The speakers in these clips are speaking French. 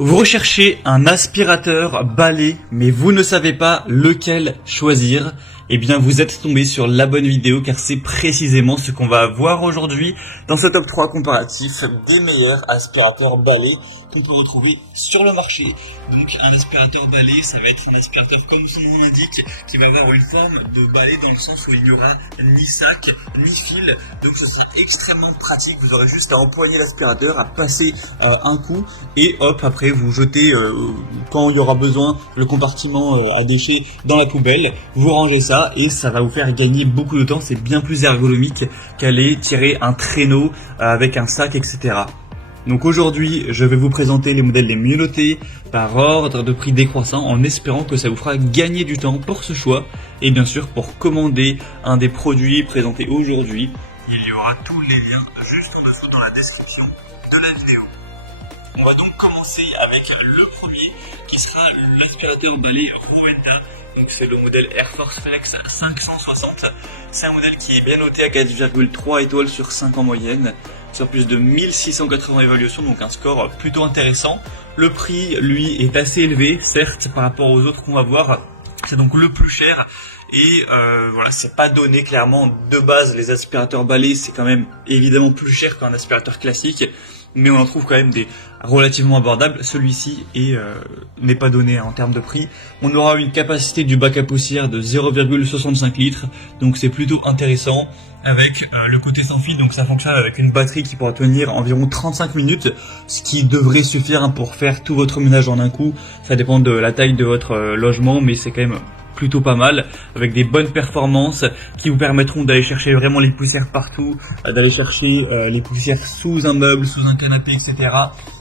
Vous recherchez un aspirateur balai, mais vous ne savez pas lequel choisir. Eh bien, vous êtes tombé sur la bonne vidéo car c'est précisément ce qu'on va voir aujourd'hui dans ce top 3 comparatif des meilleurs aspirateurs balai qu'on peut retrouver sur le marché. Donc, un aspirateur balai, ça va être un aspirateur comme son nom l'indique, qui va avoir une forme de balai dans le sens où il n'y aura ni sac, ni fil. Donc, ce sera extrêmement pratique. Vous aurez juste à empoigner l'aspirateur, à passer un coup et hop, après vous jetez quand il y aura besoin le compartiment à déchets dans la poubelle. Vous rangez ça et ça va vous faire gagner beaucoup de temps. C'est bien plus ergonomique qu'aller tirer un traîneau avec un sac, etc. Donc aujourd'hui, je vais vous présenter les modèles les mieux notés par ordre de prix décroissant en espérant que ça vous fera gagner du temps pour ce choix. Et bien sûr, pour commander un des produits présentés aujourd'hui, il y aura tous les liens juste en dessous dans la description de la vidéo. On va donc commencer avec le premier qui sera l'aspirateur balai Rowenta. Donc c'est le modèle Air Force Flex 560. C'est un modèle qui est bien noté à 4,3 étoiles sur 5 en moyenne, sur plus de 1680 évaluations, donc un score plutôt intéressant. Le prix, lui, est assez élevé, certes, par rapport aux autres qu'on va voir. C'est donc le plus cher. Et voilà, c'est pas donné clairement de base. Les aspirateurs balais, c'est quand même évidemment plus cher qu'un aspirateur classique, mais on en trouve quand même des relativement abordables. Celui-ci n'est pas donné en termes de prix. On aura une capacité du bac à poussière de 0,65 litres, donc c'est plutôt intéressant. Avec le côté sans fil, donc ça fonctionne avec une batterie qui pourra tenir environ 35 minutes, ce qui devrait suffire pour faire tout votre ménage en un coup. Ça dépend de la taille de votre logement, mais c'est quand même plutôt pas mal, avec des bonnes performances qui vous permettront d'aller chercher vraiment les poussières partout, d'aller chercher les poussières sous un meuble, sous un canapé, etc.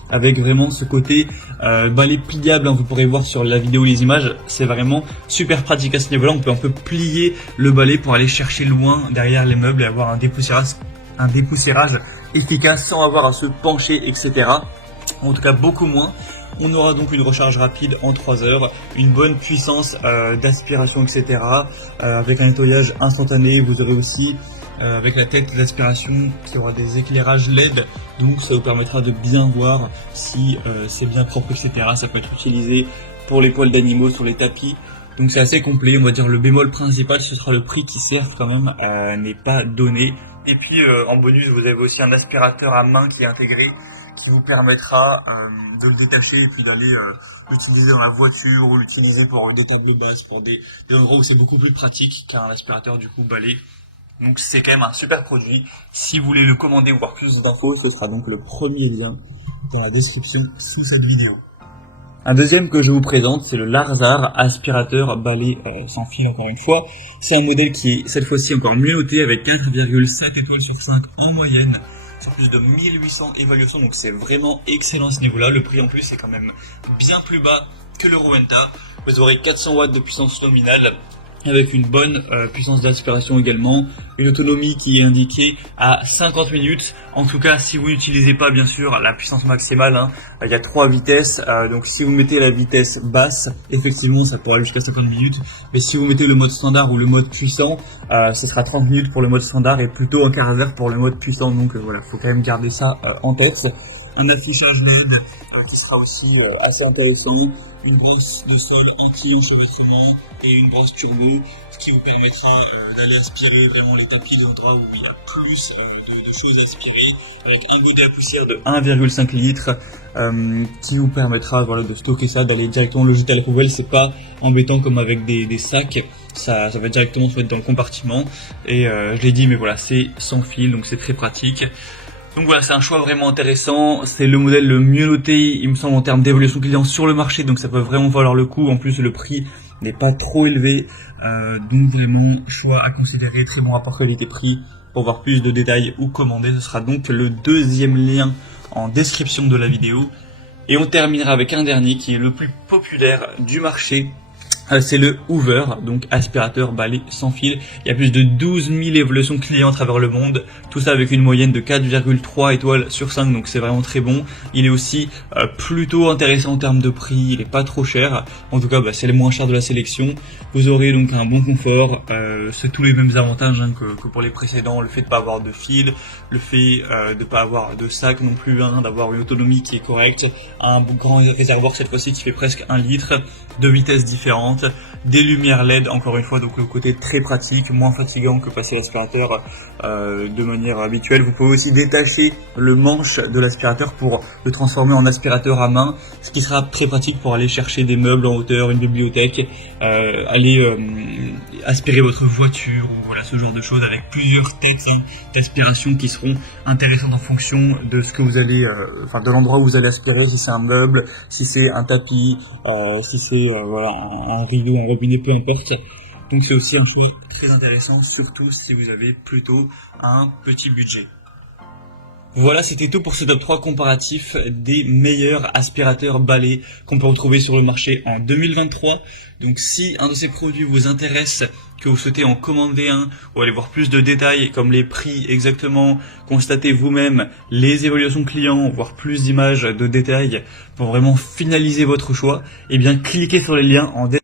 Avec vraiment ce côté balai pliable, hein, vous pourrez voir sur la vidéo les images, c'est vraiment super pratique à ce niveau-là. On peut un peu plier le balai pour aller chercher loin derrière les meubles et avoir un dépoussiérage efficace sans avoir à se pencher, etc. En tout cas beaucoup moins. On aura donc une recharge rapide en 3 heures, une bonne puissance d'aspiration, etc. Avec un nettoyage instantané. Vous aurez aussi avec la tête d'aspiration qui aura des éclairages LED, donc ça vous permettra de bien voir si c'est bien propre, etc. Ça peut être utilisé pour les poils d'animaux sur les tapis. Donc c'est assez complet. On va dire le bémol principal, ce sera le prix qui certes quand même n'est pas donné. Et puis en bonus, vous avez aussi un aspirateur à main qui est intégré, qui vous permettra de le détacher et puis d'aller l'utiliser dans la voiture ou l'utiliser pour des tables basses, pour des endroits où c'est beaucoup plus pratique qu'un aspirateur du coup balai. Donc c'est quand même un super produit. Si vous voulez le commander ou voir plus d'infos, ce sera donc le premier lien dans la description sous cette vidéo. Un deuxième que je vous présente, c'est le Larzar aspirateur balai sans fil encore une fois. C'est un modèle qui est cette fois-ci encore mieux noté avec 4,7 étoiles sur 5 en moyenne, sur plus de 1800 évaluations, donc c'est vraiment excellent à ce niveau-là. Le prix en plus est quand même bien plus bas que le Rowenta. Vous aurez 400 watts de puissance nominale, avec une bonne puissance d'aspiration également, une autonomie qui est indiquée à 50 minutes. En tout cas, si vous n'utilisez pas bien sûr la puissance maximale, hein, il y a 3 vitesses, donc si vous mettez la vitesse basse, effectivement ça pourra aller jusqu'à 50 minutes, mais si vous mettez le mode standard ou le mode puissant, ce sera 30 minutes pour le mode standard et plutôt un quart d'heure pour le mode puissant, donc voilà, faut quand même garder ça en tête. Un affichage LED qui sera aussi assez intéressant, une brosse de sol anti-enchevêtrement et une brosse turbo, ce qui vous permettra d'aller aspirer vraiment les tapis d'endroits où il y a plus de choses à aspirer, avec un goût de la poussière de 1,5 litres qui vous permettra voilà, de stocker ça, d'aller directement le jeter à la poubelle. C'est pas embêtant comme avec des sacs, ça va directement se mettre dans le compartiment et je l'ai dit, mais voilà, c'est sans fil, donc c'est très pratique. Donc voilà, c'est un choix vraiment intéressant, c'est le modèle le mieux noté, il me semble, en termes d'évolution client sur le marché, donc ça peut vraiment valoir le coup. En plus, le prix n'est pas trop élevé, donc vraiment, choix à considérer, très bon rapport qualité-prix. Pour voir plus de détails ou commander, ce sera donc le deuxième lien en description de la vidéo. Et on terminera avec un dernier qui est le plus populaire du marché, C'est le Hoover, donc aspirateur balai sans fil. Il y a plus de 12 000 évaluations clients à travers le monde. Tout ça avec une moyenne de 4,3 étoiles sur 5, donc c'est vraiment très bon. Il est aussi plutôt intéressant en termes de prix, il est pas trop cher. En tout cas, c'est le moins cher de la sélection. Vous aurez donc un bon confort. C'est tous les mêmes avantages que pour les précédents. Le fait de pas avoir de fil, le fait de pas avoir de sac non plus, d'avoir une autonomie qui est correcte, un grand réservoir cette fois-ci qui fait presque 1 litre, de vitesses différentes, des lumières LED encore une fois, donc le côté très pratique, moins fatigant que passer l'aspirateur de manière habituelle. Vous pouvez aussi détacher le manche de l'aspirateur pour le transformer en aspirateur à main, ce qui sera très pratique pour aller chercher des meubles en hauteur, une bibliothèque, aller aspirer votre voiture ou voilà ce genre de choses, avec plusieurs têtes d'aspiration qui seront intéressantes en fonction de ce que vous allez, de l'endroit où vous allez aspirer, si c'est un meuble, si c'est un tapis, si c'est un rideau, un robinet, peu importe. Donc c'est aussi un chose très intéressant, surtout si vous avez plutôt un petit budget. Voilà, c'était tout pour ce top 3 comparatif des meilleurs aspirateurs balais qu'on peut retrouver sur le marché en 2023. Donc si un de ces produits vous intéresse, que vous souhaitez en commander un ou aller voir plus de détails comme les prix exactement, constater vous-même les évaluations clients, voir plus d'images, de détails pour vraiment finaliser votre choix, eh bien cliquez sur les liens en description.